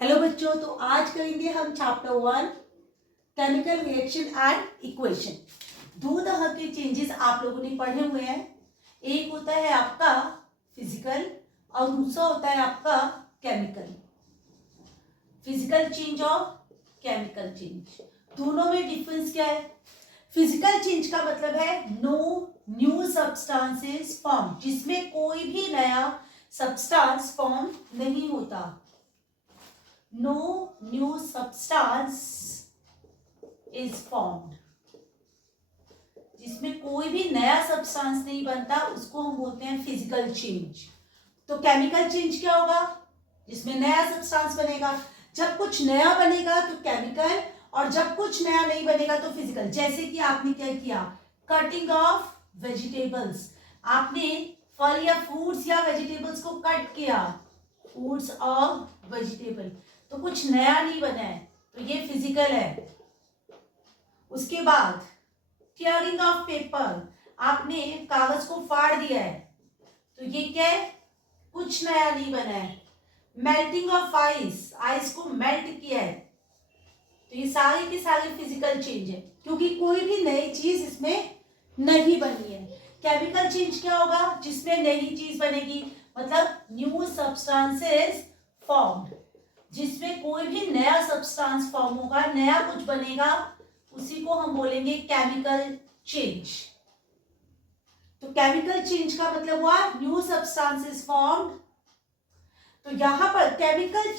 Hello बच्चों, तो आज करेंगे हम chapter 1 chemical reaction and equation. दो तरह के चेंजेस आप लोगों ने पढ़े हुए हैं। एक होता है आपका फिजिकल और दूसरा होता है आपका केमिकल। फिजिकल चेंज और केमिकल चेंज, दोनों में डिफरेंस क्या है? फिजिकल चेंज का मतलब है नो न्यू सब्सटेंसेस फॉर्म, जिसमें कोई भी नया सब्सटेंस फॉर्म नहीं होता। No new substance is formed, जिसमें कोई भी नया सब्सटेंस नहीं बनता, उसको हम बोलते हैं फिजिकल चेंज। तो केमिकल चेंज क्या होगा? जिसमें नया सब्सटेंस बनेगा। जब कुछ नया बनेगा तो केमिकल, और जब कुछ नया नहीं बनेगा तो फिजिकल। जैसे कि आपने क्या किया, कटिंग ऑफ वेजिटेबल्स, आपने फल या फ्रूट्स या वेजिटेबल्स को कट किया, फ्रूट्स और वेजिटेबल, तो कुछ नया नहीं बना है, तो ये फिजिकल है। उसके बाद टियरिंग ऑफ पेपर, आपने कागज को फाड़ दिया है, तो ये क्या है? कुछ नया नहीं बना है। मेल्टिंग ऑफ आइस, आइस को मेल्ट किया है, तो ये सारे के सारे फिजिकल चेंज है, क्योंकि कोई भी नई चीज इसमें नहीं बनी है। केमिकल चेंज क्या होगा? जिसमें नई चीज बनेगी, मतलब न्यू सब्सटेंसेस फॉर्म्ड, जिसमें कोई भी नया सब्सटेंस फॉर्म होगा, नया कुछ बनेगा, उसी को हम बोलेंगे केमिकल चेंज। तो केमिकल चेंज का मतलब हुआ न्यू सब्सटेंसेस फॉर्म्ड। तो यहां पर केमिकल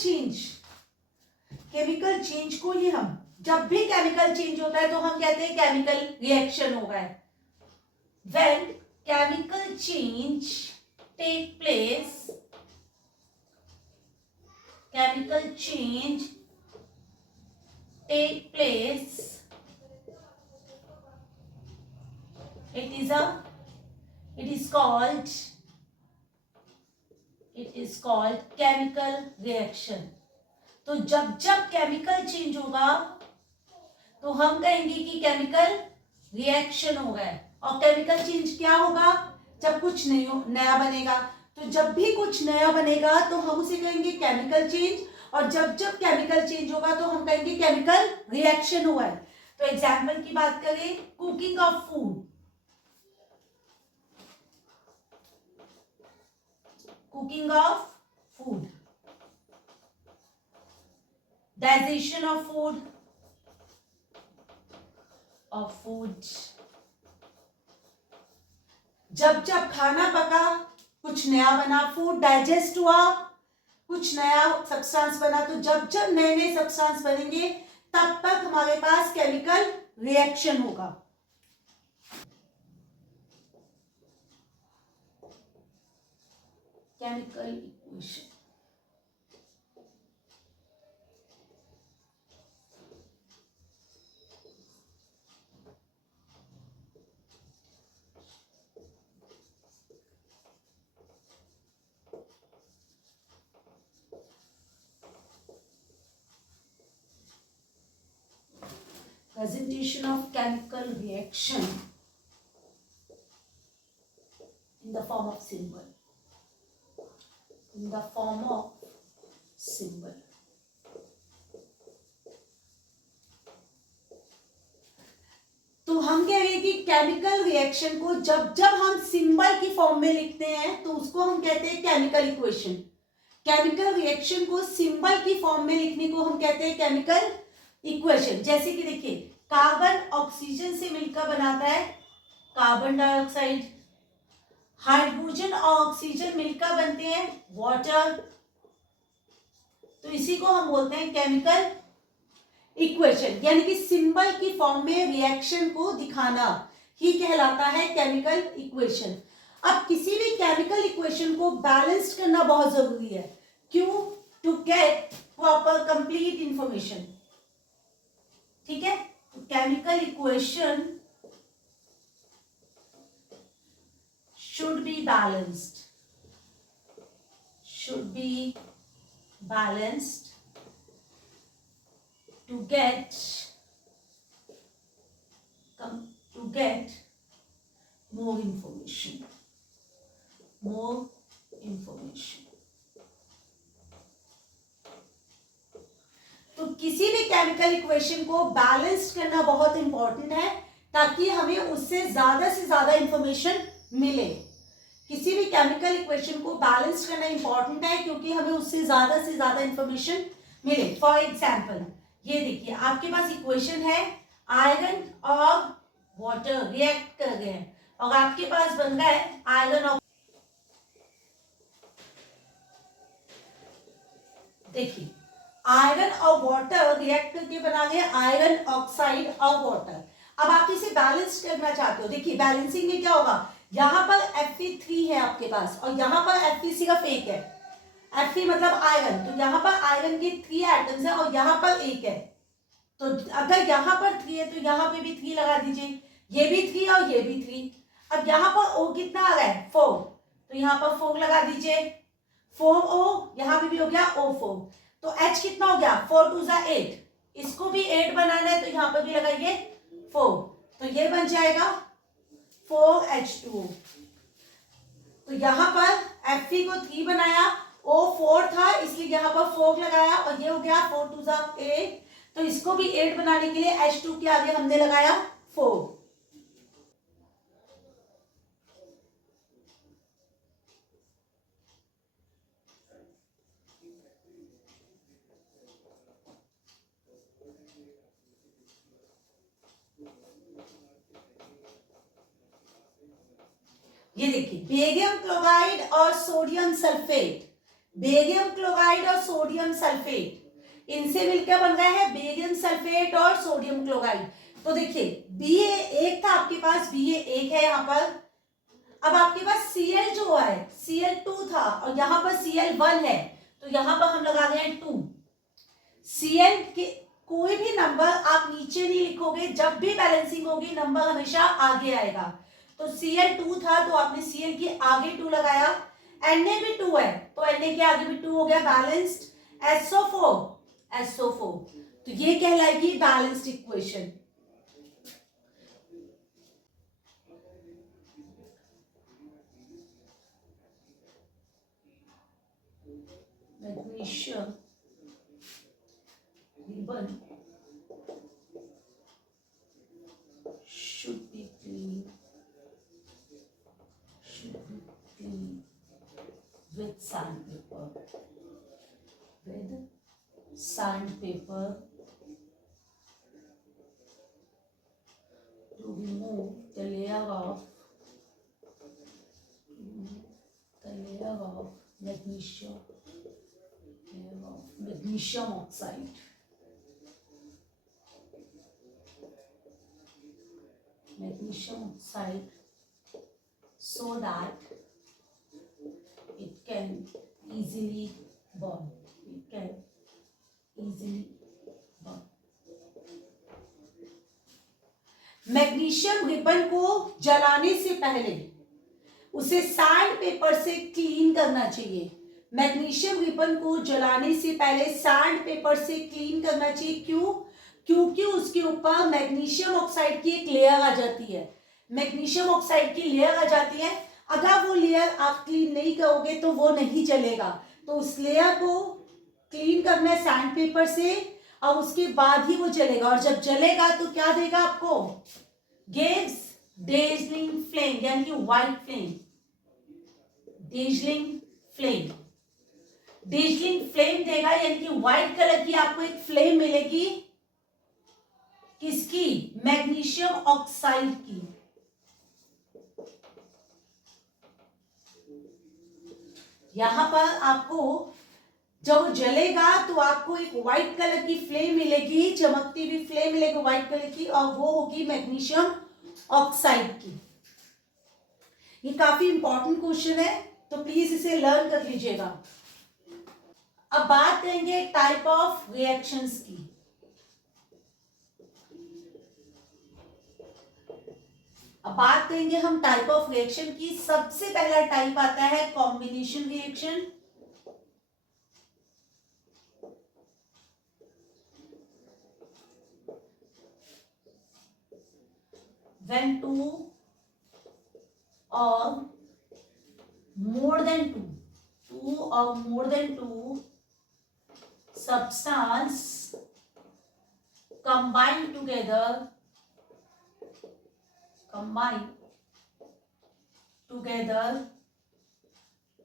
चेंज को ही हम, जब भी केमिकल चेंज होता है तो हम कहते हैं केमिकल रिएक्शन हो गया। When chemical change take place, chemical change take place, it is called chemical reaction। तो जब जब केमिकल चेंज होगा तो हम कहेंगे कि केमिकल रिएक्शन हो गया। और केमिकल चेंज क्या होगा? जब कुछ नया बनेगा। तो जब भी कुछ नया बनेगा तो हम उसे कहेंगे केमिकल चेंज, और जब जब केमिकल चेंज होगा तो हम कहेंगे केमिकल रिएक्शन हुआ है। तो एग्जाम्पल की बात करें, cooking of food, cooking of food, digestion of food, जब जब खाना पका कुछ नया बना, फूड डाइजेस्ट हुआ, कुछ नया सब्सटेंस बना। तो जब जब नए नए सब्सटेंस बनेंगे तब तक हमारे पास केमिकल रिएक्शन होगा। Chemical equation, presentation of chemical reaction in the form of symbol, in the form of symbol। तो हम कह रहे हैं कि केमिकल रिएक्शन को जब जब हम सिंबल की फॉर्म में लिखते हैं तो उसको हम कहते हैं केमिकल इक्वेशन। केमिकल रिएक्शन को सिंबल की फॉर्म में लिखने को हम कहते हैं केमिकल इक्वेशन। जैसे कि देखिए, कार्बन ऑक्सीजन से मिलकर बनाता है कार्बन डाइऑक्साइड, हाइड्रोजन और ऑक्सीजन मिलकर बनते हैं वाटर, तो इसी को हम बोलते हैं केमिकल इक्वेशन। यानी कि सिंबल की फॉर्म में रिएक्शन को दिखाना ही कहलाता है केमिकल इक्वेशन। अब किसी भी केमिकल इक्वेशन को बैलेंस करना बहुत जरूरी है। क्यों? To get proper complete information. ठीक है, तो chemical equation should be balanced to get more information। किसी भी केमिकल इक्वेशन को बैलेंस्ड करना बहुत इंपॉर्टेंट है ताकि हमें उससे से ज्यादा इंफॉर्मेशन मिले। किसी भी केमिकल इक्वेशन को बैलेंस करना इंपॉर्टेंट है क्योंकि हमें उससे ज्यादा इंफॉर्मेशन मिले। फॉर एग्जाम्पल ये देखिए आपके पास इक्वेशन है आयरन और वाटर रिएक्ट कर गए हैं और आपके पास बन गया है आयरन और, देखिए आयरन और वाटर रिएक्ट करके बना गया आयरन ऑक्साइड और वाटर। अब आप इसे बैलेंस करना चाहते हो, देखिए बैलेंसिंग में क्या होगा, यहां पर Fe3 है आपके पास और यहां पर Fe सिर्फ एक है, Fe मतलब आयरन, तो यहां पर आयरन के 3 एटम्स है और यहां पर एक है। तो अगर यहां पर 3 है तो यहां पे भी 3 लगा दीजिए, ये भी 3 और ये भी 3। अब यहां पर O कितना आ रहा है 4, तो यहां पर 4 लगा दीजिए, 4O, यहां पे भी हो गया O4। तो H कितना हो गया 4 2 8, इसको भी 8 बनाना है तो यहां पर भी लगाइए 4, तो ये बन जाएगा 4H2O। तो यहां पर Fe को 3 बनाया, O4 था इसलिए यहां पर 4 लगाया और ये हो गया 4 2 8। तो इसको भी 8 बनाने के लिए H2 के आगे हमने लगाया 4। ये देखिए बेरियम क्लोराइड और सोडियम सल्फेट, बेरियम क्लोराइड और सोडियम सल्फेट इनसे मिलकर बन गया है बेरियम सल्फेट और सोडियम क्लोराइड। तो देखिए Ba1 था आपके पास, Ba1 है यहाँ पर। अब आपके पास Cl जो है Cl2 था और यहाँ पर Cl1 है तो यहाँ पर हम लगा गए 2। Cl के कोई भी नंबर आप नीचे नहीं लिखोगे, जब भी बैलेंसिंग होगी नंबर हमेशा आगे आएगा। तो Cl2 था तो आपने Cl के आगे 2 लगाया, Na भी 2 है तो Na के आगे भी 2 हो गया बैलेंस्ड। SO4 तो ये कहलाएगी balanced equation. Magnesium ribbon should be clean with sandpaper to remove the layer of magnesium oxide. Magnesium oxide so that it can easily burn. Magnesium ribbon को जलाने से पहले उसे सैंड पेपर से क्लीन करना चाहिए। मैग्नीशियम रिबन को जलाने से पहले सैंड पेपर से क्लीन करना चाहिए। क्यों? क्योंकि उसके ऊपर मैग्नीशियम ऑक्साइड की एक लेयर आ जाती है, मैग्नीशियम ऑक्साइड की लेयर आ जाती है। अगर वो लेयर आप क्लीन नहीं करोगे तो वो नहीं जलेगा, तो उस लेयर को क्लीन करना है सैंड पेपर से और उसके बाद ही वो जलेगा। और जब जलेगा तो क्या देगा आपको, गिव्स डेज़लिंग फ्लेम, यानी कि व्हाइट फ्लेम, डेज़लिंग फ्लेम देगा, यानी कि व्हाइट कलर की आपको एक फ्लेम मिलेगी। किसकी? मैग्नीशियम ऑक्साइड की। यहां पर आपको जब जलेगा तो आपको एक व्हाइट कलर की फ्लेम मिलेगी, चमकती हुई फ्लेम मिलेगी व्हाइट कलर की, और वो होगी मैग्नीशियम ऑक्साइड की। ये काफी इंपॉर्टेंट क्वेश्चन है तो प्लीज इसे लर्न कर लीजिएगा। अब बात करेंगे टाइप ऑफ रिएक्शंस की। अब बात करेंगे हम टाइप ऑफ रिएक्शन की। सबसे पहला टाइप आता है combination reaction. When two or more than two substance combine together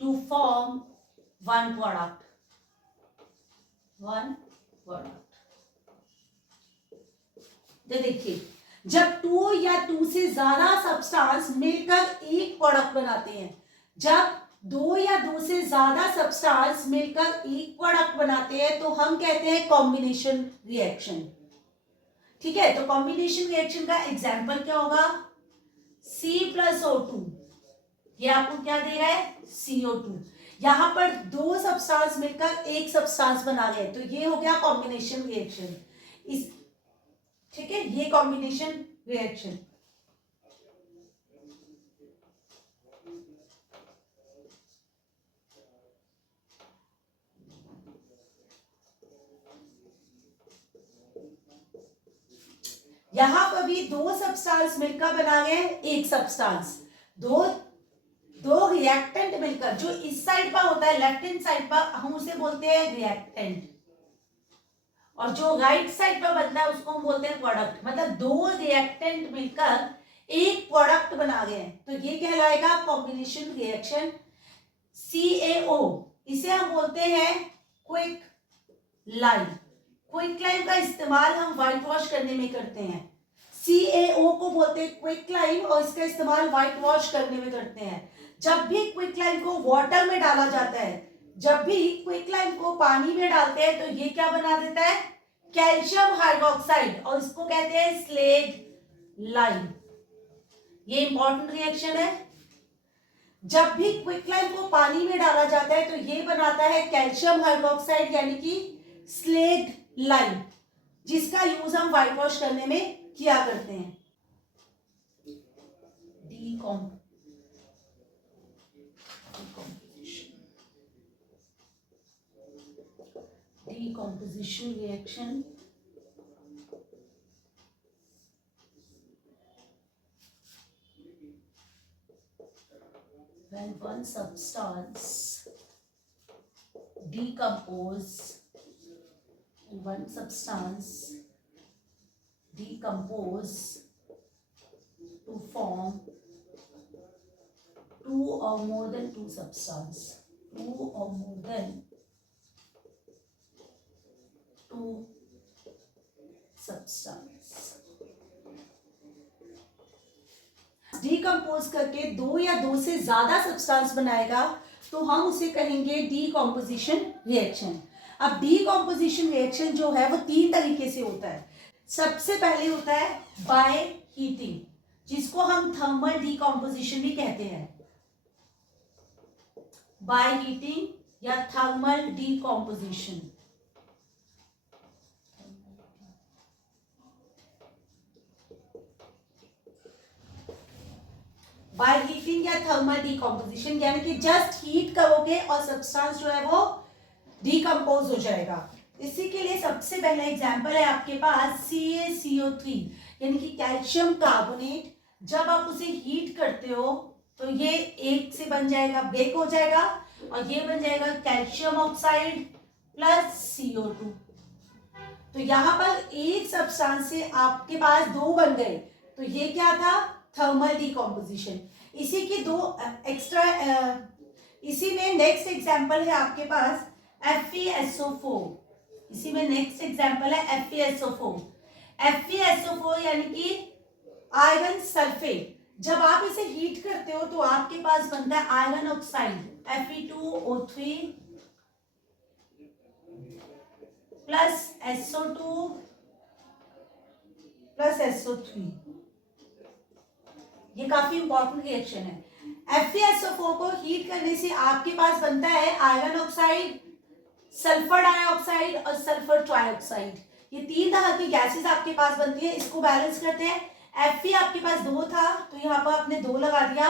to form one product. देखिए, जब टू या टू से ज्यादा सब्सटेंस मिलकर एक प्रोडक्ट बनाते हैं, जब दो या दो से ज्यादा सब्सटेंस मिलकर एक प्रोडक्ट बनाते हैं तो हम कहते हैं कॉम्बिनेशन रिएक्शन। ठीक है, तो कॉम्बिनेशन रिएक्शन का एग्जाम्पल क्या होगा? C+O2, ये आपको क्या दे रहा है? CO2। यहां पर दो सब्सटेंस मिलकर एक सब्सटेंस बना गए तो ये हो गया कॉम्बिनेशन रिएक्शन। इस ठीक है, ये कॉम्बिनेशन रिएक्शन। यहां पर भी दो सब्सटेंस मिलकर बना गए एक सब्सटेंस। दो रिएक्टेंट मिलकर, जो इस साइड पर होता है लेफ्ट हैंड साइड पर, हम उसे बोलते हैं रिएक्टेंट, और जो राइट साइड पर बनता है उसको हम बोलते हैं प्रोडक्ट। मतलब दो रिएक्टेंट मिलकर एक प्रोडक्ट बना गए तो ये कहलाएगा कॉम्बिनेशन रिएक्शन। CaO, इसे हम बोलते हैं क्विक लाइम। क्विक लाइम का इस्तेमाल हम व्हाइट वॉश करने में करते हैं। CaO को बोलते हैं क्विक लाइम और इसका इस्तेमाल व्हाइट वॉश करने में करते हैं। जब भी क्विक लाइम को वाटर में डाला जाता है, जब भी क्विक लाइम को पानी में डालते हैं तो ये क्या बना देता है? कैल्शियम हाइड्रोक्साइड, और इसको कहते हैं स्लेग लाइम। ये इंपॉर्टेंट रिएक्शन है। जब भी क्विक लाइम को पानी में डाला जाता है तो ये बनाता है कैल्शियम हाइड्रोक्साइड यानी कि स्लेग लाइम, जिसका यूज हम व्हाइट वॉश करने में किया करते हैं। Decomposition reaction, when one substance decompose to form two or more than two substance, decompose करके दो या दो से ज्यादा सब्सटेंस बनाएगा तो हम उसे कहेंगे डीकॉम्पोजिशन रिएक्शन। अब डीकॉम्पोजिशन रिएक्शन जो है वो तीन तरीके से होता है। सबसे पहले होता है बाय हीटिंग, जिसको हम थर्मल डीकॉम्पोजिशन भी कहते हैं। बाय हीटिंग या थर्मल डीकॉम्पोजिशन। बाय हीटिंग या थर्मल डीकॉम्पोजिशन यानी कि जस्ट हीट करोगे और सब्सटेंस जो है वो डीकम्पोज हो जाएगा। इसी के लिए सबसे पहला एग्जांपल है आपके पास CaCO3 यानी कि कैल्शियम कार्बोनेट। जब आप उसे हीट करते हो तो ये एक से बन जाएगा, ब्रेक हो जाएगा, और ये बन जाएगा कैल्शियम ऑक्साइड प्लस CO2। तो यहाँ पर एक सब्सटेंस से आपके पास दो बन गए तो ये क्या था? Thermal decomposition. इसी की दो एक्स्ट्रा, इसी में नेक्स्ट एग्जांपल है आपके पास FeSO4। इसी में नेक्स्ट एग्जांपल है FeSO4। FeSO4 यानी कि आयरन सल्फेट। जब आप इसे हीट करते हो तो आपके पास बनता है iron oxide Fe2O3 plus SO2 plus SO3। ये काफी इंपॉर्टेंट रिएक्शन है। FeSO4 को हीट करने से आपके पास बनता है आयरन ऑक्साइड, सल्फर डाइऑक्साइड और सल्फर ट्राइऑक्साइड। ये तीन तरह की गैसेस आपके पास बनती है। इसको बैलेंस करते हैं। Fe आपके पास दो था तो यहाँ पर आपने दो लगा दिया।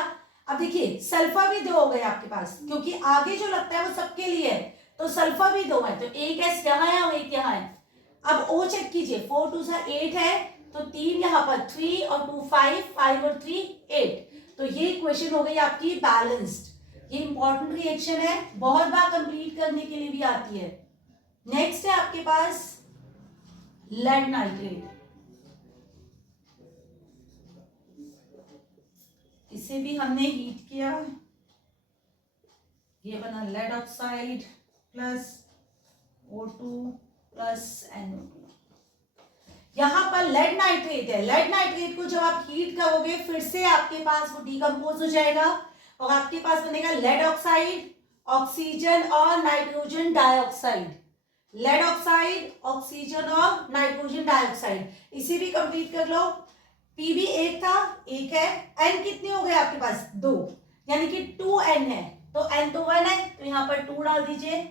अब देखिए सल्फर भी दो हो गए आपके पास, क्योंकि आगे जो लगता है वो सबके लिए है, तो सल्फर भी दो है, तो एक एस यहाँ है और एक यहाँ है। अब O चेक कीजिए, 4 2 8 है, तो 3 यहाँ पर 3 और 2 5, 5 और 3 8। तो ये इक्वेशन हो गई आपकी बैलेंस्ड। ये इंपॉर्टेंट रिएक्शन है, बहुत बार कंप्लीट करने के लिए भी आती है। नेक्स्ट है आपके पास लेड नाइट्रेट, इसे भी हमने हीट किया, ये बना lead oxide plus O2 plus NO2। यहां पर लेड नाइट्रेट है, लेड नाइट्रेट को जब आप हीट करोगे फिर से आपके पास वो डिकम्पोज हो जाएगा और आपके पास बनेगा लेड ऑक्साइड, ऑक्सीजन और nitrogen dioxide, lead oxide, oxygen और नाइट्रोजन डाइऑक्साइड। इसे भी कंप्लीट कर लो। पीबी एक था, एक है, एन कितने हो गए आपके पास? 2, यानी कि 2n है, तो n तो 1 है, तो यहाँ पर 2 डाल दीजिए,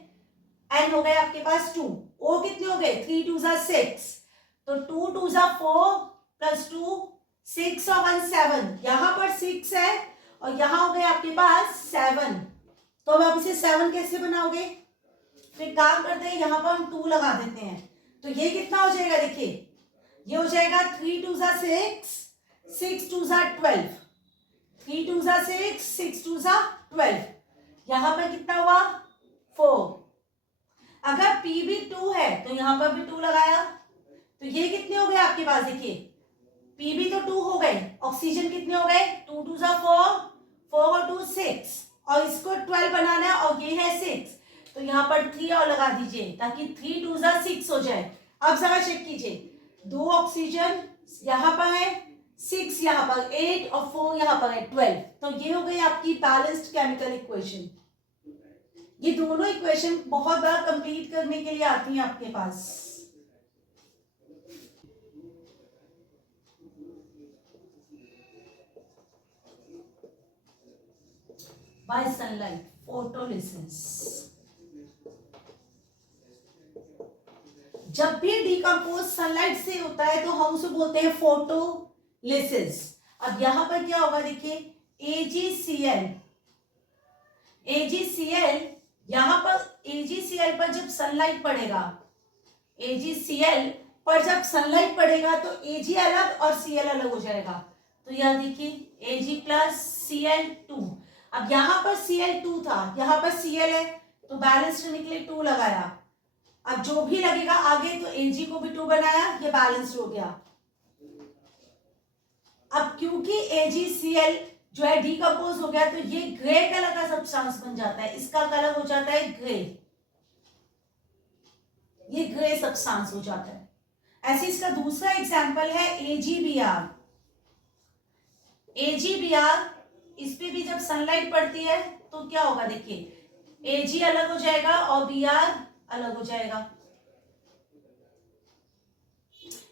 n हो गए आपके पास 2। O कितने हो गए? 3 2 6, तो 2 2 4 प्लस 2 6 और 1 7, यहां पर 6 है और यहां हो गए आपके पास 7। तो अब आप इसे 7 कैसे बनाओगे? फिर काम करते हैं, यहां पर हम 2 लगा देते हैं, तो ये कितना हो जाएगा? देखिए ये हो जाएगा 3 2 6, 6 2 12, 3 2 6, 6 2 12, यहां पर कितना हुआ? 4। अगर पी भी 2 है तो यहां पर भी 2 लगाया, तो ये कितने हो गए आपके पास? देखिए पी भी तो 2 हो गए, ऑक्सीजन कितने हो गए? 2 2 4, 4 और 2 6, और इसको 12 बनाना है और ये है 6, तो यहाँ पर 3 और लगा दीजिए ताकि 3 2 6 हो जाए। अब जरा चेक कीजिए, 2 ऑक्सीजन यहाँ पर है, 6 यहाँ पर, 8 और 4 यहाँ पर है 12, तो ये हो गई आपकी बैलेंस्ड केमिकल इक्वेशन। ये दोनों इक्वेशन बहुत बार कंप्लीट करने के लिए आती हैं आपके पास। By sunlight, photolysis। जब भी डिकम्पोज सनलाइट से होता है तो हम उसे बोलते हैं फोटोलिसिस। अब यहां पर क्या होगा? देखिए AgCl, AgCl यहां पर AgCl पर जब सनलाइट पड़ेगा, AgCl पर जब सनलाइट पड़ेगा तो Ag अलग और Cl अलग हो जाएगा, तो यह देखिए Ag प्लस Cl2। अब यहां पर Cl2 था, यहां पर Cl है, तो बैलेंस्ड निकले 2 लगाया। अब जो भी लगेगा आगे, तो Ag को भी 2 बनाया, ये बैलेंस्ड हो गया। अब क्योंकि AgCl जो है डिकम्पोज हो गया, तो ये ग्रे कलर का सब्सटेंस बन जाता है, इसका कलर हो जाता है ग्रे, ये ग्रे सब्सटेंस हो जाता है। ऐसे इसका दूसरा एग्जांपल है AgBr। AgBr, इस पे भी जब सनलाइट पड़ती है तो क्या होगा? देखिए Ag अलग हो जाएगा और Br अलग हो जाएगा,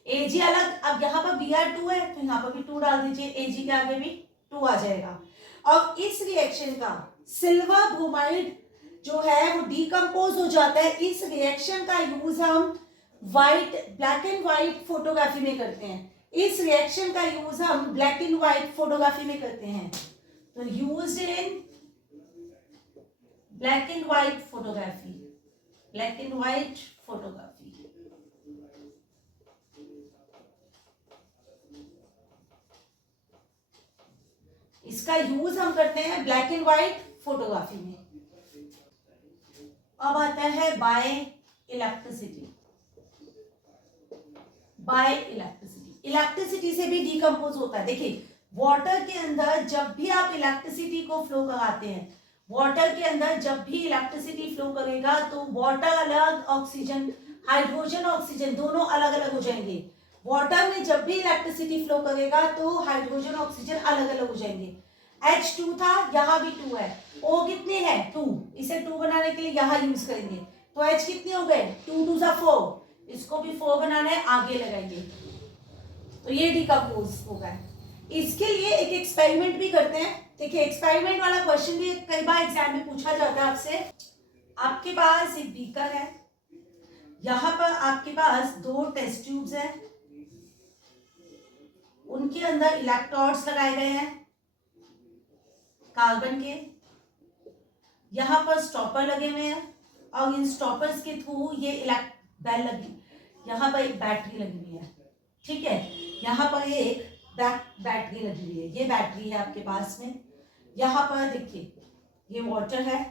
Ag अलग। अब यहाँ पर Br2 है तो यहाँ पर भी 2 डाल दीजिए, Ag के आगे भी 2 आ जाएगा। और इस रिएक्शन का सिल्वर ब्रोमाइड जो है वो डिकम्पोज हो जाता है। इस रिएक्शन का यूज हम ब्लैक एंड व्हाइट फोटोग्राफी में करते हैं। इस रिएक्शन का यूज हम ब्लैक एंड व्हाइट फोटोग्राफी में करते हैं, तो used in black and white photography, black and white photography. इसका यूज हम करते हैं ब्लैक एंड व्हाइट फोटोग्राफी में। अब आता है bye electricity. Bye electricity, electricity से भी डिकम्पोज होता है। देखिए वाटर के अंदर जब भी आप इलेक्ट्रिसिटी को फ्लो कराते हैं, वाटर के अंदर जब भी इलेक्ट्रिसिटी फ्लो करेगा तो वाटर अलग, ऑक्सीजन, हाइड्रोजन ऑक्सीजन दोनों अलग अलग हो जाएंगे। वाटर में जब भी इलेक्ट्रिसिटी फ्लो करेगा तो हाइड्रोजन ऑक्सीजन अलग अलग हो जाएंगे। H2 था, यहाँ भी 2 है, O कितने हैं? 2, इसे 2 बनाने के लिए यहाँ यूज करेंगे, तो H कितने हो गए? 2 2 4, इसको भी 4 बनाना है, आगे लगाएंगे, तो ये डिकम्पोज होगा। इसके लिए एक एक्सपेरिमेंट भी करते हैं। देखिए एक्सपेरिमेंट वाला क्वेश्चन भी कई बार एग्जाम में पूछा जाता है आपसे। आपके पास एक बीकर है, यहाँ पर आपके पास 2 टेस्ट ट्यूब्स हैं, उनके अंदर इलेक्ट्रोड्स लगाए गए हैं कार्बन के, यहाँ पर स्टॉपर लगे हुए हैं और इन स्टॉपर्स के थ्रू ये बेल लगी, यहाँ पर एक बैटरी लगी हुई है, ठीक है, यहाँ पर एक बैटरी लगी हुई है, ये बैटरी है आपके पास में। यहाँ पर देखिए ये वाटर है,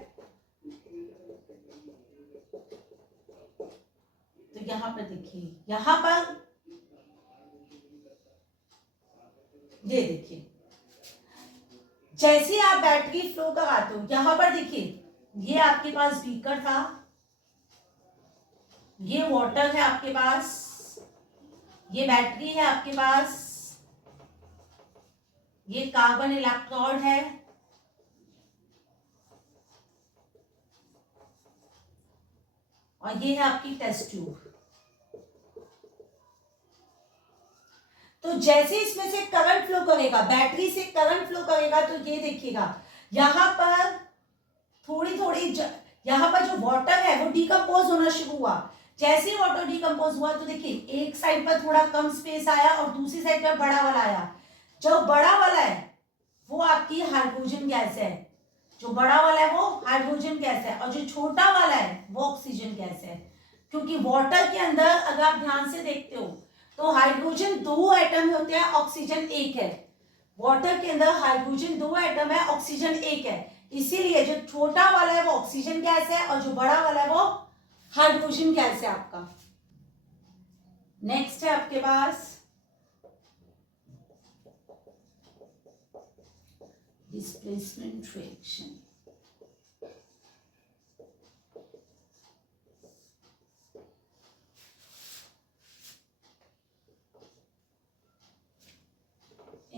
तो यहां पर देखिए, यहां पर ये देखिए, जैसे आप बैटरी फ्लो कराते हो, यहां पर देखिए, ये आपके पास बीकर था, ये वाटर है आपके पास, ये बैटरी है आपके पास, ये कार्बन इलेक्ट्रोड है, और ये है आपकी टेस्ट ट्यूब। तो जैसे इसमें से करंट फ्लो करेगा, बैटरी से करंट फ्लो करेगा, तो ये देखिएगा यहां पर थोड़ी थोड़ी यहां पर जो वाटर है वो डिकम्पोज होना शुरू हुआ। जैसे ही वाटर डिकम्पोज हुआ तो देखिए एक साइड पर थोड़ा कम स्पेस आया और दूसरी साइड पर बड़ा वाला आया। जो बड़ा वाला है वो आपकी हाइड्रोजन गैस है, जो बड़ा वाला है वो हाइड्रोजन गैस है, और जो छोटा वाला है वो ऑक्सीजन गैस है। क्योंकि वाटर के अंदर अगर आप ध्यान से देखते हो तो हाइड्रोजन 2 एटम होते हैं, ऑक्सीजन 1 है। वाटर के अंदर हाइड्रोजन 2 एटम है, ऑक्सीजन 1 है। इसीलिए जो छोटा वाला है वो ऑक्सीजन गैस है और जो बड़ा वाला है वो हाइड्रोजन गैस है आपका। नेक्स्ट है आपके पास displacement reaction.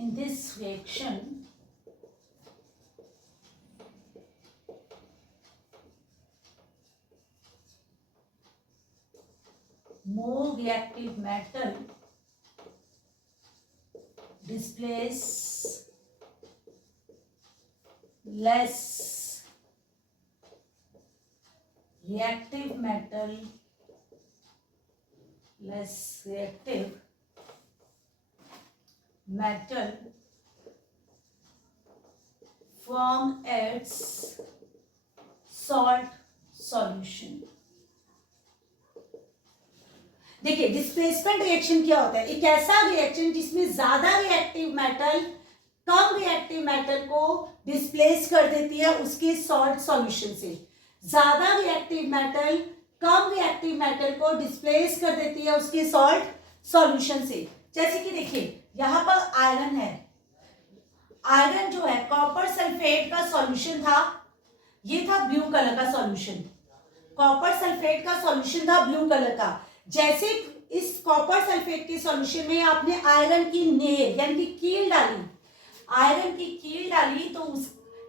In this reaction, more reactive metal displace less reactive metal, less reactive metal from its salt solution। देखिए डिस्प्लेसमेंट रिएक्शन क्या होता है, एक ऐसा रिएक्शन जिसमें ज्यादा रिएक्टिव मेटल कम रिएक्टिव मेटल को डिस्प्लेस कर देती है उसके सॉल्ट सॉल्यूशन से। ज्यादा रिएक्टिव मेटल कम रिएक्टिव मेटल को डिस्प्लेस कर देती है उसके सॉल्ट सॉल्यूशन से। जैसे कि देखिए यहां पर आयरन है, आयरन जो है कॉपर सल्फेट का सॉल्यूशन था, ये था ब्लू कलर का सॉल्यूशन, कॉपर सल्फेट का सॉल्यूशन था ब्लू कलर का। जैसे इस कॉपर सल्फेट के सॉल्यूशन में आपने आयरन की नेल यानी कि कील डाली, आयरन की कील डाली, तो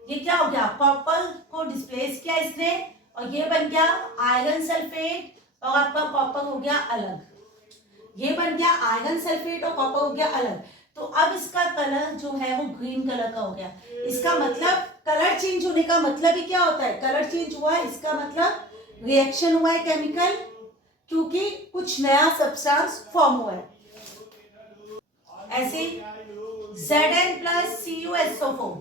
ये क्या हो गया, कॉपर को डिस्प्लेस किया इसने और ये बन गया आयरन सल्फेट और आपका कॉपर हो गया अलग। ये बन गया आयरन सल्फेट और कॉपर हो गया अलग। तो अब इसका कलर जो है वो ग्रीन कलर का हो गया। इसका मतलब कलर चेंज होने का मतलब ही क्या होता है, कलर चेंज हुआ है, इसका मतलब रिएक्शन हुआ है केमिकल, क्योंकि कुछ नया सब्सटेंस फॉर्म हुआ है। ऐसे Zn plus CuSO4,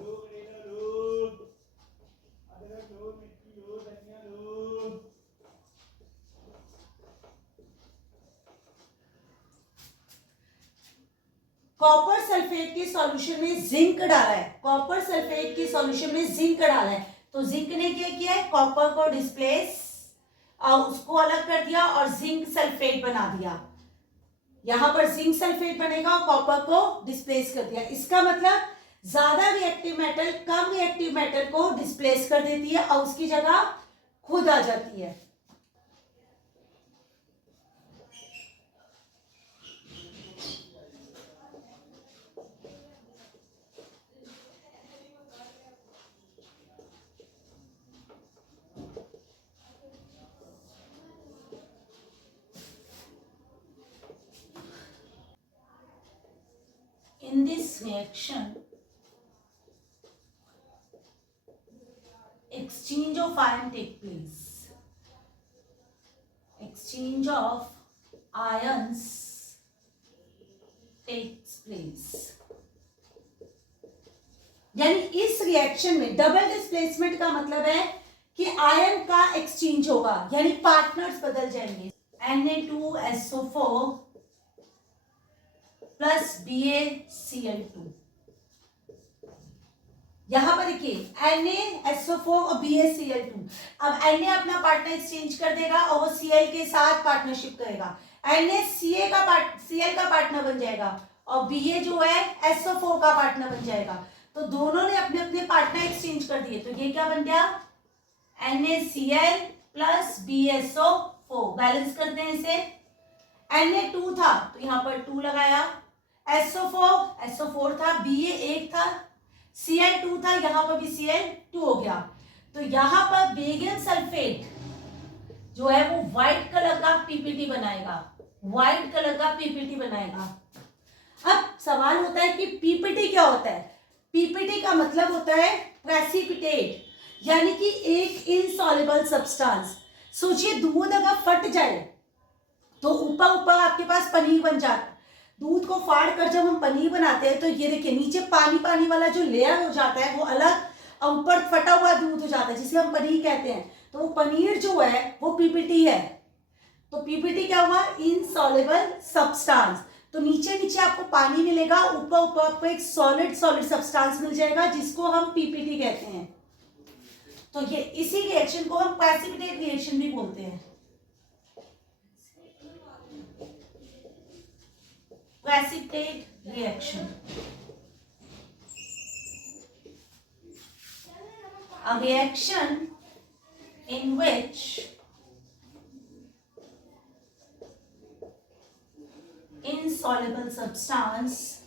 copper sulphate के सॉल्यूशन में जिंक डाला है, कॉपर सल्फेट के सॉल्यूशन में जिंक डाला है, तो जिंक ने क्या किया है, कॉपर को डिस्प्लेस और उसको अलग कर दिया और जिंक सल्फेट बना दिया। यहां पर जिंक सल्फेट बनेगा और कॉपर को डिस्प्लेस कर दिया। इसका मतलब ज्यादा रिएक्टिव मेटल कम रिएक्टिव मेटल को डिस्प्लेस कर देती है और उसकी जगह खुद आ जाती है। In this reaction, exchange of ion take place. Exchange of ions takes place. यानी इस रिएक्शन में डबल डिस्प्लेसमेंट का मतलब है कि आयन का एक्सचेंज होगा, यानी पार्टनर्स बदल जाएंगे। Na2SO4 प्लस BaCl2, यहाँ पर देखिए NaSO4 और BaCl2। अब Na अपना पार्टनर एक्सचेंज कर देगा और वो Cl के साथ पार्टनरशिप करेगा। Na Cl का पार्टनर बन जाएगा और Ba जो है SO4 का पार्टनर बन जाएगा। तो दोनों ने अपने अपने पार्टनर एक्सचेंज कर दिए, तो ये क्या बन गया, NaCl प्लस BSO4। बैलेंस करते हैं इसे। Na2 था तो यहाँ पर 2 लगाया, SO4 था, Ba 1 था, Cl2 था, यहाँ पर भी Cl2 हो गया। तो यहाँ पर बेरियम सल्फेट जो है वो व्हाइट कलर का पीपीटी बनाएगा, व्हाइट कलर का पीपीटी बनाएगा। अब सवाल होता है कि पीपीटी क्या होता है। पीपीटी का मतलब होता है प्रेसिपिटेट, यानी कि एक इनसॉल्युबल सब्सटेंस। सोचिए दूध अगर फट जाए तो ऊपर ऊपर आपके पास पनीर बन जाता है। दूध को फाड़ कर जब हम पनीर बनाते हैं तो ये देखिए नीचे पानी पानी वाला जो लेयर हो जाता है वो अलग, और ऊपर फटा हुआ दूध हो जाता है जिसे हम पनीर कहते हैं। तो वो पनीर जो है वो पीपीटी है। तो पीपीटी क्या हुआ, इनसॉल्युबल सब्सटेंस। तो नीचे नीचे आपको पानी मिलेगा, ऊपर ऊपर आपको एक सॉलिड सब्सटेंस मिल जाएगा जिसको हम पीपीटी कहते हैं। तो ये इसी रिएक्शन को हम प्रेसिपिटेट रिएक्शन भी बोलते हैं। Precipitate reaction. A reaction in which insoluble substance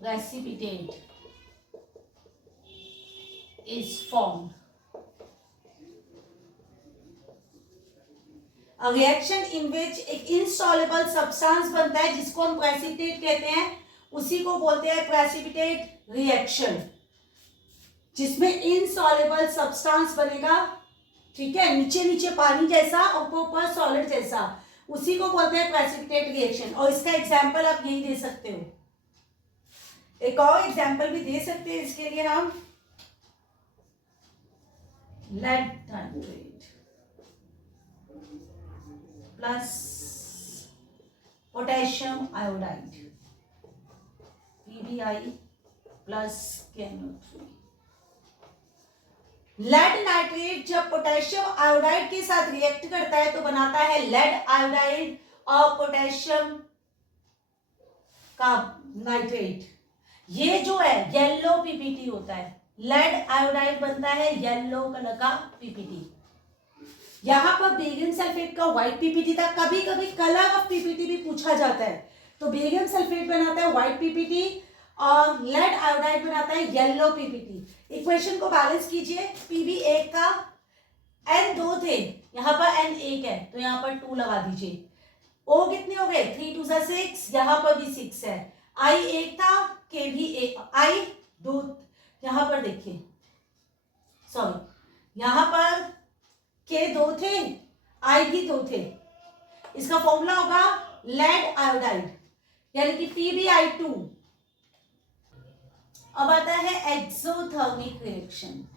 precipitate is formed. Reaction in which एक इनसॉल्युबल सब्सटेंस बनता है जिसको हम प्रेसिपिटेट कहते हैं, उसी को बोलते हैं प्रेसिपिटेट रिएक्शन, जिसमें इनसॉल्युबल सब्सटेंस बनेगा। ठीक है, नीचे नीचे पानी जैसा और ऊपर सॉलिड जैसा, उसी को बोलते हैं प्रेसिपिटेट रिएक्शन। और इसका एग्जांपल आप यही दे सकते हो। एक और एग्जांपल भी दे सकते हैं इसके लिए हम, lead nitrate plus potassium iodide PbI plus KNO3। Lead nitrate जब पोटेशियम आयोडाइड के साथ रिएक्ट करता है तो बनाता है लेड आयोडाइड और पोटेशियम का नाइट्रेट। ये जो है येलो पीपीटी होता है, लेड आयोडाइड बनता है येलो कलर का पीपीटी। यहाँ पर बेरियम सल्फेट का व्हाइट पीपीटी था। कभी कभी कलर ऑफ पीपीटी भी पूछा जाता है, तो बेरियम सल्फेट बनाता है व्हाइट पीपीटी और लेड आयोडाइड बनाता है येलो पीपीटी। इक्वेशन को बैलेंस कीजिए, Pb 1 था, N 2 थे, यहाँ पर N 1 है तो यहाँ पर 2 लगा दीजिए। O कितने हो गए, 3 2 6, यहाँ पर भी 6 है। I 1 था, K भी 1, I 2, यहाँ पर देखिए, सॉरी यहाँ पर K 2 थे, I भी 2 थे। इसका फॉर्मूला होगा लेड आयोडाइड, यानी कि PbI2। अब आता है exothermic reaction.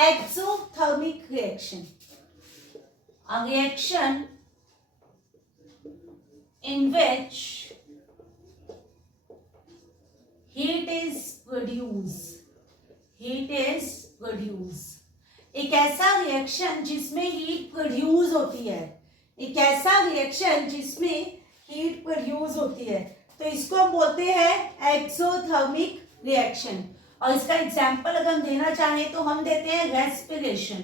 Exothermic reaction, a reaction in which heat is produced. एक ऐसा रिएक्शन जिसमें हीट प्रोड्यूस होती है, तो इसको हम बोलते हैं एक्सोथर्मिक रिएक्शन। और इसका एग्जाम्पल अगर हम देना चाहें तो हम देते हैं रेस्पिरेशन।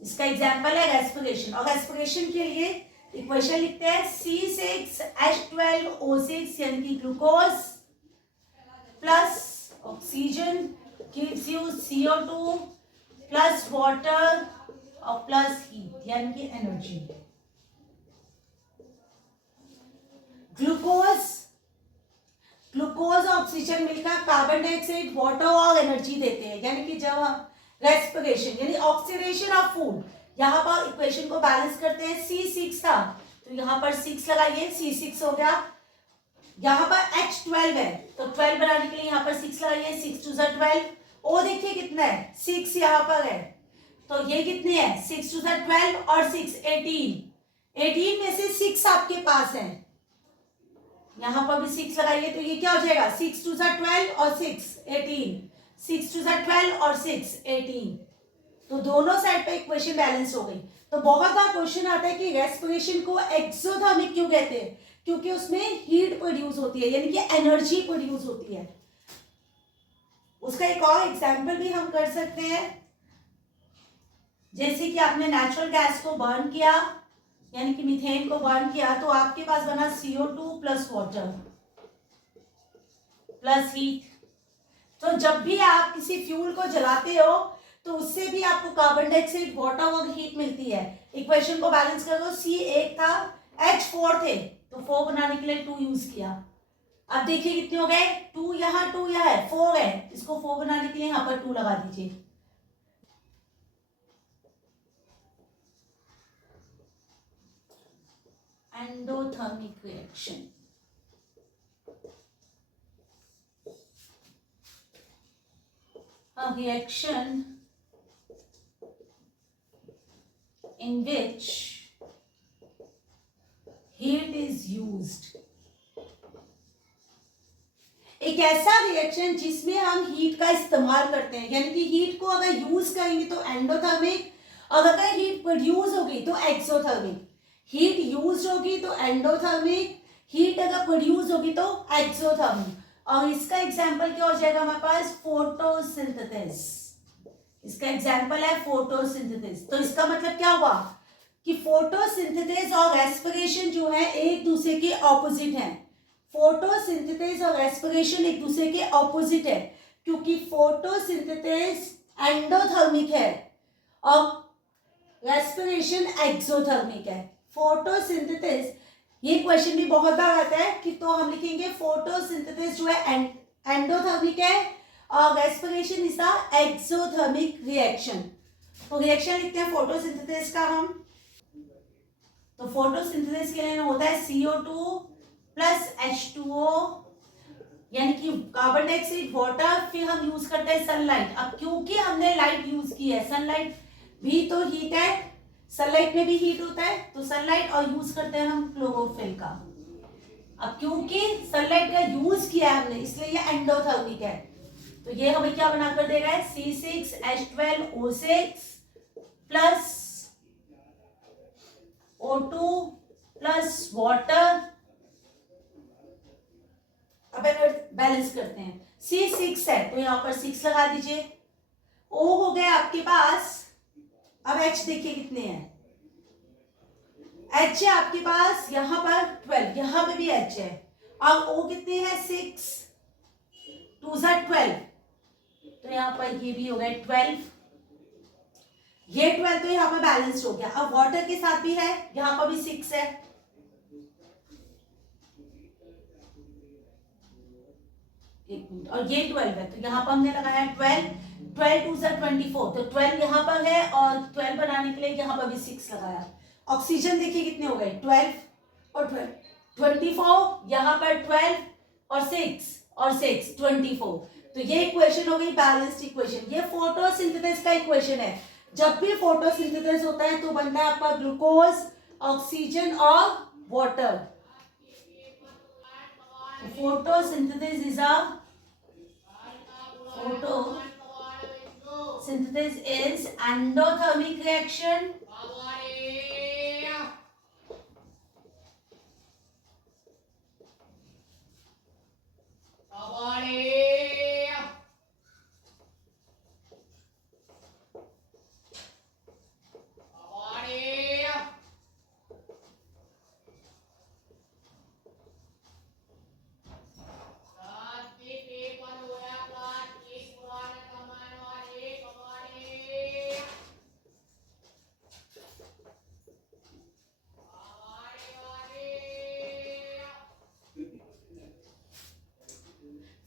इसका एग्जाम्पल है रेस्पिरेशन। और रेस्पिरेशन के लिए इक्वेशन लिखते हैं C6H12O6, यानी कि glucose plus oxygen gives you CO2 plus water और प्लस हीट, यानी कि एनर्जी। ग्लूकोज ऑक्सीजन मिलकर कार्बन डाइऑक्साइड वाटर और एनर्जी देते हैं, यानी कि जब हम रेस्पिरेशन यानी ऑक्सीडेशन ऑफ फूड, यहाँ पर इक्वेशन को बैलेंस करते हैं। C6 था तो यहाँ पर 6 लगाइए, C6 हो गया। यहाँ पर H12 है तो 12 बनाने के लिए यहाँ पर 6 लगाइए, 6 2 12। O देखिए कितना है, 6 यहाँ पर है तो ये कितने है, 6 2 12 और 6 18। 18 में से 6 आपके पास है, यहाँ पर भी 6 लगाइए तो ये क्या हो जाएगा, 6 2 12 और 6 18, 6 2 12 और 6 18। तो दोनों साइड पे इक्वेशन बैलेंस हो गई। तो बहुत बार क्वेश्चन आता है कि रेस्पिरेशन को एक्सोथर्मिक क्यों कहते हैं, क्योंकि उसमें हीट प्रोड्यूस होती है, यानी कि एनर्जी प्रोड्यूस होती है। उसका एक और एग्जांपल भी हम कर सकते हैं, जैसे कि आपने नेचुरल गैस को बर्न किया, यानी कि मीथेन को बर्न किया, तो आपके पास बना CO2 plus water plus heat. तो जब भी आप किसी फ्यूल को जलाते हो तो उससे भी आपको कार्बन डाइऑक्साइड, वाटर और हीट मिलती है। इक्वेशन को बैलेंस कर दो, C 1 था, H 4 थे तो 4 बनाने के लिए 2 यूज किया। अब देखिए कितने हो गए, 2 यहाँ 2 यहाँ है, 4 है, इसको 4 बनाने के लिए यहाँ पर 2 लगा दीजिए। Endothermic reaction, a reaction in which heat is used। एक ऐसा रिएक्शन जिसमें हम हीट का इस्तेमाल करते हैं, यानी कि हीट को अगर यूज करेंगे तो एंडोथर्मिक, और अगर हीट प्रोड्यूस होगी तो एक्सोथर्मिक। हीट यूज होगी तो एंडोथर्मिक, हीट अगर प्रोड्यूस होगी तो एक्सोथर्मिक। और इसका एग्जाम्पल क्या हो जाएगा हमारे पास, फोटोसिंथेसिस। इसका एग्जाम्पल है फोटोसिंथेसिस। तो इसका मतलब क्या हुआ कि फोटोसिंथेसिस और रेस्पिरेशन जो है एक दूसरे के ऑपोजिट है। फोटोसिंथेसिस और रेस्पिरेशन एक दूसरे के ऑपोजिट है, क्योंकि फोटोसिंथेसिस एंडोथर्मिक है और रेस्पिरेशन एक्सोथर्मिक है। फोटोसिंथेसिस, ये क्वेश्चन भी बहुत बार आता है कि तो हम लिखेंगे फोटोसिंथेसिस जो है एंडोथर्मिक है और respiration is the exothermic reaction. तो रिएक्शन लिखते हैं फोटोसिंथेसिस का हम। तो फोटोसिंथेसिस के लिए होता है CO2 प्लस H2O, यानी कि कार्बन डाइऑक्साइड, वाटर, फिर हम यूज करते हैं सनलाइट। अब क्योंकि हमने लाइट यूज की है, सनलाइट भी तो हीट है, सनलाइट में भी हीट होता है, तो सनलाइट और यूज करते हैं हम क्लोरोफिल का। अब क्योंकि सनलाइट का यूज किया है हमने, इसलिए ये एंडोथर्मिक है। तो ये हमें क्या बनाकर दे रहा है, C6H12O6 plus O2 plus water. अब बैलेंस करते हैं, C6 है तो यहां पर 6 लगा दीजिए। O हो गया आपके पास, अब H देखिए कितने हैं, H है आपके पास यहां पर 12, यहां पे भी H है। अब O कितने हैं, 6 2 12, तो यहां पर ये भी हो गए 12, ये 12 तो यहां पर बैलेंस हो गया। अब वाटर के साथ भी है, यहां पर भी 6 है, एक मिनट, और ये 12 है तो यहाँ पर हमने लगाया 12, 12 2 24, तो 12 यहाँ पर है और 12 बनाने के लिए यहाँ पर भी 6 लगाया। ऑक्सीजन देखिए कितने हो गए, 12 और 12 24, यहाँ पर 12 और 6 और 6 24। तो ये इक्वेशन हो गई बैलेंस्ड इक्वेशन। ये फोटोसिंथेसिस का इक्वेशन है। जब भी फोटोसिंथेसिस होता है तो बनता है आपका ग्लूकोज, ऑक्सीजन और water. Photosynthesis is a photosynthesis is endothermic reaction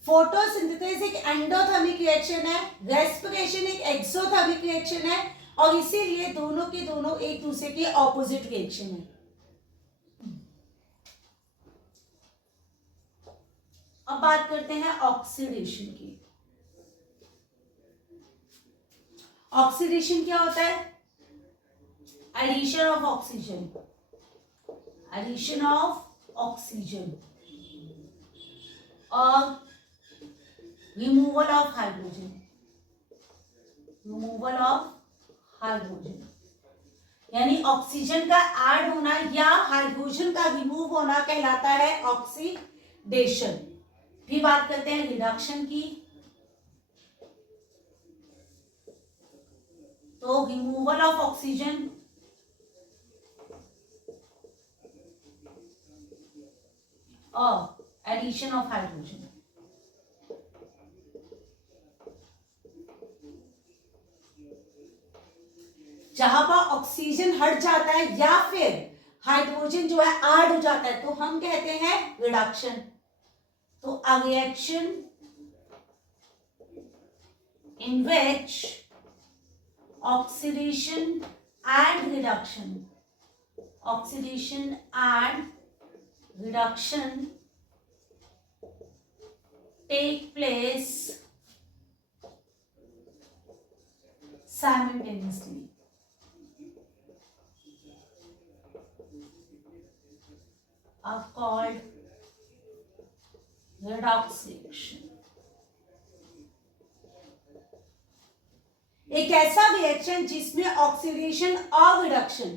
photosynthesis एक एंडोथर्मिक रिएक्शन है, रेस्पिरेशन एक एक्सोथर्मिक रिएक्शन है, और इसीलिए दोनों के दोनों एक दूसरे के ऑपोजिट रिएक्शन है। अब बात करते हैं ऑक्सीडेशन की। ऑक्सीडेशन क्या होता है? Addition of oxygen, addition of oxygen और removal of hydrogen, removal of hydrogen, यानी ऑक्सीजन का ऐड होना या हाइड्रोजन का रिमूव होना कहलाता है ऑक्सीडेशन। फिर बात करते हैं रिडक्शन की। तो रिमूवल ऑफ ऑक्सीजन और एडिशन ऑफ हाइड्रोजन। जहां पर ऑक्सीजन हट जाता है या फिर हाइड्रोजन जो है ऐड हो जाता है तो हम कहते हैं रिडक्शन। तो a reaction in which oxidation and reduction, oxidation and reduction take place simultaneously, are called redox reaction। एक ऐसा रिएक्शन जिसमें ऑक्सीडेशन और रिडक्शन,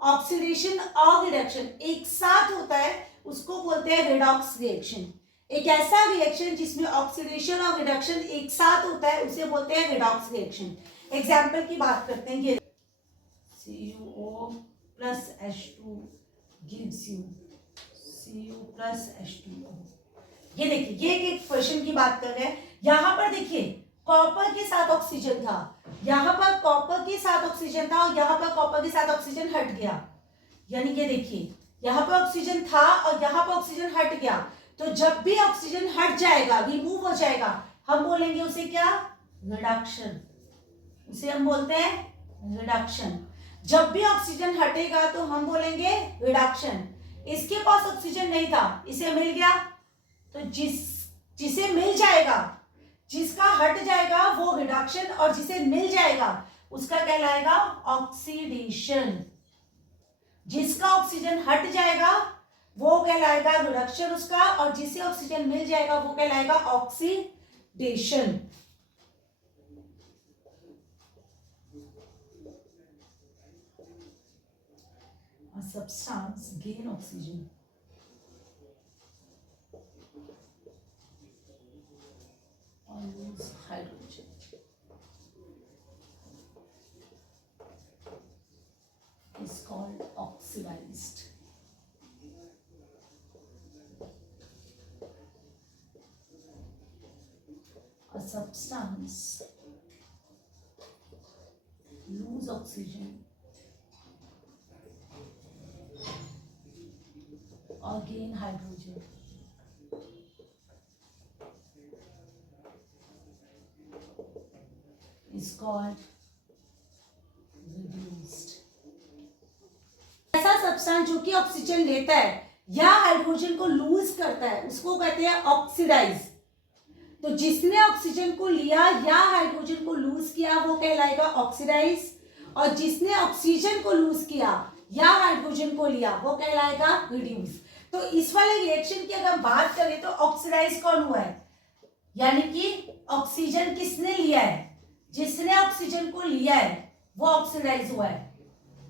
ऑक्सीडेशन और रिडक्शन एक साथ होता है उसको बोलते हैं रिडॉक्स रिएक्शन। एक ऐसा रिएक्शन जिसमें ऑक्सीडेशन और रिडक्शन एक साथ होता है उसे बोलते हैं रिडॉक्स रिएक्शन। एग्जाम्पल की बात करते हैं, ये CuO plus H2 gives you Cu plus H2O। ये देखिए, ये एक क्वेश्चन की बात कर रहे हैं। यहां पर देखिए कॉपर के साथ ऑक्सीजन था, यहां पर कॉपर के साथ ऑक्सीजन था और यहां पर कॉपर के साथ ऑक्सीजन हट गया। यानी कि देखिए यहां पर ऑक्सीजन था और यहां पर ऑक्सीजन हट गया। तो जब भी ऑक्सीजन हट जाएगा, रिमूव हो जाएगा, हम बोलेंगे उसे क्या? रिडक्शन। उसे हम बोलते हैं रिडक्शन। जब भी ऑक्सीजन हटेगा तो हम बोलेंगे रिडक्शन। इसके पास ऑक्सीजन नहीं था, इसे मिल गया, तो जिसे मिल जाएगा, जिसका हट जाएगा वो रिडक्शन और जिसे मिल जाएगा उसका कहलाएगा ऑक्सीडेशन। जिसका ऑक्सीजन हट जाएगा वो कहलाएगा रिडक्शन उसका, और जिसे ऑक्सीजन मिल जाएगा वो कहलाएगा oxidation. A substance gain oxygen or lose hydrogen is called oxidized। A substance lose oxygen or gain hydrogen is called reduced। ऐसा सब्सटेंस जो कि ऑक्सीजन लेता है या हाइड्रोजन को लूज करता है उसको कहते हैं ऑक्सीडाइज। तो जिसने ऑक्सीजन को लिया या हाइड्रोजन को लूज किया वो कहलाएगा ऑक्सीडाइज, और जिसने ऑक्सीजन को लूज किया या हाइड्रोजन को लिया वो कहलाएगा रिड्यूस। तो इस वाले रिएक्शन की अगर बात करें तो ऑक्सीडाइज कौन हुआ है? यानी कि ऑक्सीजन किसने लिया है? जिसने ऑक्सीजन को लिया है वो ऑक्सीडाइज हुआ है,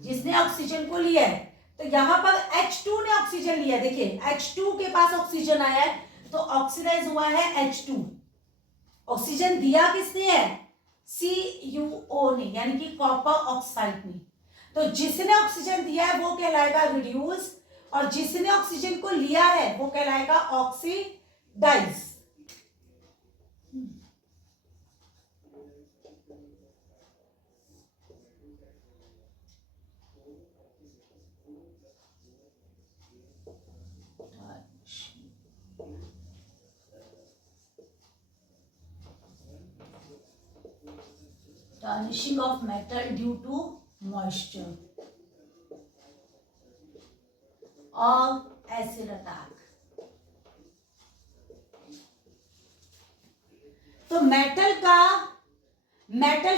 जिसने ऑक्सीजन को लिया है। तो यहां पर H2 ने ऑक्सीजन लिया, देखिए H2 के पास ऑक्सीजन आया है तो ऑक्सीडाइज हुआ है H2। ऑक्सीजन दिया किसने है? CuO ने, यानी कि कॉपर ऑक्साइड ने। तो जिसने ऑक्सीजन दिया है वो कहलाएगा रिड्यूस, और जिसने ऑक्सीजन को लिया है वो कहलाएगा oxidise. Tarnishing of metal due to moisture or acid attack। तो मेटल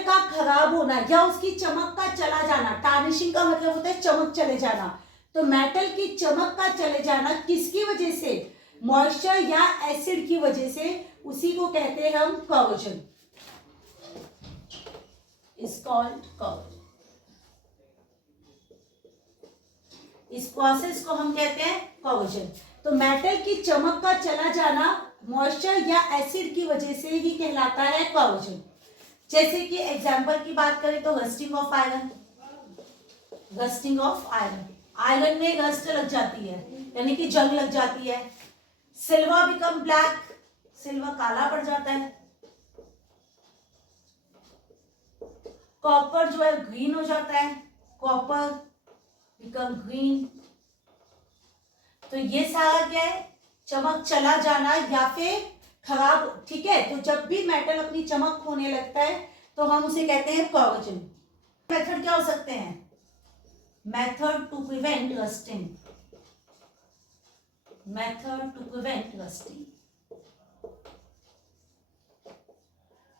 का खराब होना या उसकी चमक का चला जाना, टार्निशिंग का मतलब होता है चमक चले जाना, तो मेटल की चमक का चले जाना किसकी वजह से, मॉइस्चर या एसिड की वजह से, उसी को कहते हैं हम कॉरोजन, इज कॉल्ड कॉरोजन। इस प्रोसेस को हम कहते हैं कॉरोजन। तो मेटल की चमक का चला जाना मॉइस्चर या एसिड की वजह से ही कहलाता है कॉरोजन। जैसे कि एग्जांपल की बात करें तो rusting of iron, rusting of iron, iron में रस्ट लग जाती है यानी कि जंग लग जाती है। सिल्वर बिकम ब्लैक, सिल्वर काला पड़ जाता है। कॉपर जो है ग्रीन हो जाता है, कॉपर बिकम ग्रीन। तो ये सारा क्या है, चमक चला जाना या फिर खराब, ठीक है। तो जब भी मेटल अपनी चमक खोने लगता है तो हम उसे कहते हैं कॉरोजन। मेथड क्या हो सकते हैं, method to prevent rusting, method to prevent rusting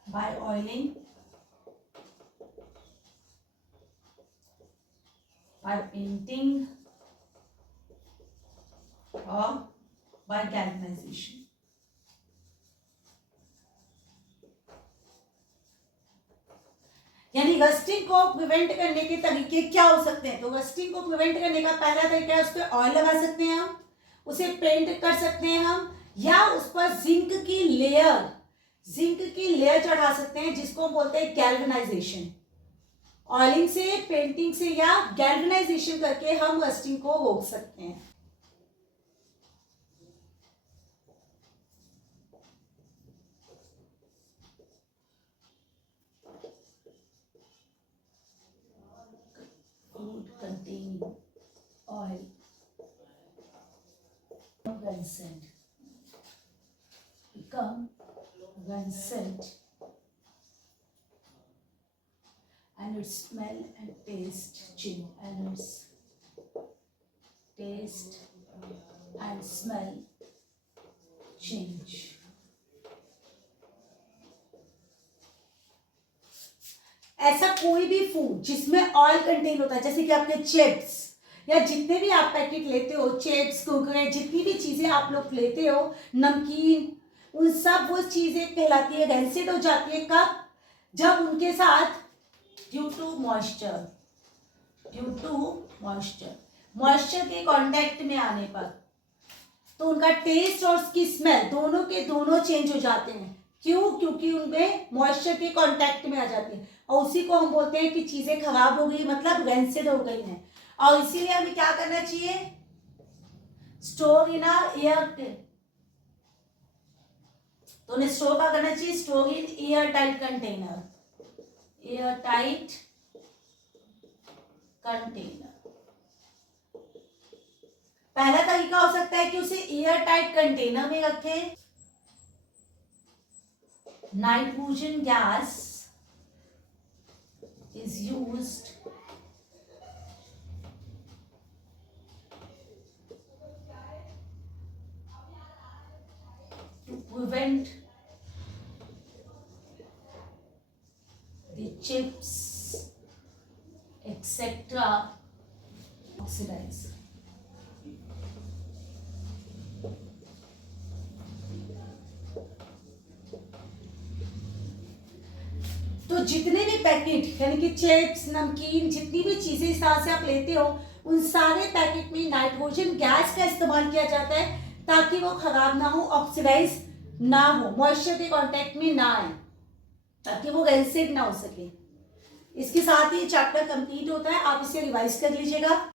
by oiling, by painting or by galvanization। यानी रस्टिंग को प्रिवेंट करने के तरीके क्या हो सकते हैं। तो रस्टिंग को प्रिवेंट करने का पहला तरीका है उस पर ऑयल लगा सकते हैं हम, उसे पेंट कर सकते हैं हम, या उस पर जिंक की लेयर चढ़ा सकते हैं जिसको हम बोलते हैं गैल्वेनाइजेशन। ऑयलिंग से, पेंटिंग से या गैल्वेनाइजेशन करके हम रस्टिंग को रोक सकते हैं। Food containing oil, rancid, become rancid, and its smell and taste change, and its taste and smell change। ऐसा कोई भी फूड जिसमें ऑयल कंटेन होता है, जैसे कि आपके चिप्स या जितने भी आप पैकेट लेते हो, चिप्स, कुरकुरे, जितनी भी चीजें आप लोग लेते हो, नमकीन, उन सब वो चीजें कहलाती है रैंसिड हो जाती है। कब, जब उनके साथ ड्यू टू मॉइस्चर मॉइस्चर के कांटेक्ट में आने पर, तो उनका टेस्ट और उसकी स्मेल दोनों के दोनों चेंज हो जाते हैं। क्यों, क्योंकि उनमें मॉइस्चर के कांटेक्ट में आ जाती है, और उसी को हम बोलते हैं कि चीजें खराब हो गई, मतलब रैंसिड हो गई हैं। और इसीलिए हमें क्या करना चाहिए, स्टोर इन एयर, तो उन्हें स्टोर क्या करना चाहिए, store in air tight container, air tight container. पहला तरीका हो सकता है कि उसे एयर टाइट कंटेनर में रखें। Nitrogen gas is used to prevent the chips etc oxidize। तो जितने भी पैकेट यानी कि चिप्स, नमकीन, जितनी भी चीजें इस तरह से आप लेते हो, उन सारे पैकेट में नाइट्रोजन गैस का इस्तेमाल किया जाता है ताकि वो खराब ना हो, ऑक्सीडाइज ना हो, मॉइस्चर के कांटेक्ट में ना आए, ताकि वो रैंसिड ना हो सके। इसके साथ ही चैप्टर कंप्लीट होता है, आप इसे रिवाइज कर लीजिएगा।